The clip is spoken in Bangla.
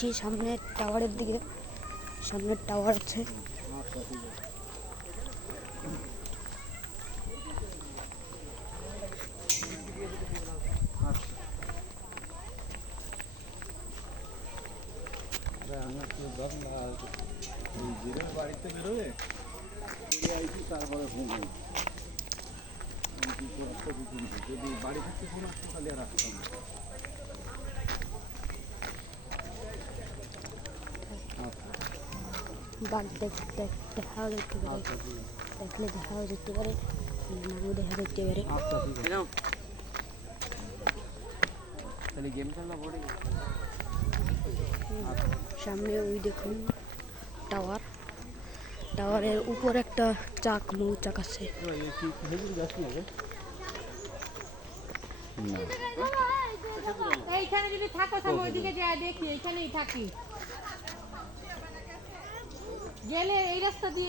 যাচ্ছি সামনের টাওয়ারের দিকে। সামনের টাওয়ার আছে। বাড়িতে বেরোবে তারপরে ঘুম যদি বাড়ি থাকতে ফোন আসতো তাহলে আর আসতাম না। বাঘ দেখাও যেতে পারে, দেখলে দেখাও যেতে পারে, নাও দেখা যেতে পারে। সামনে ওই দেখুন টাওয়ার, টাওয়ারের উপর একটা মৌচাক আছে। এইখানে যদি থাকো তাহলে ওইদিকে যা দেখি, এইখানেই থাকি, গেলে এই রাস্তা দিয়ে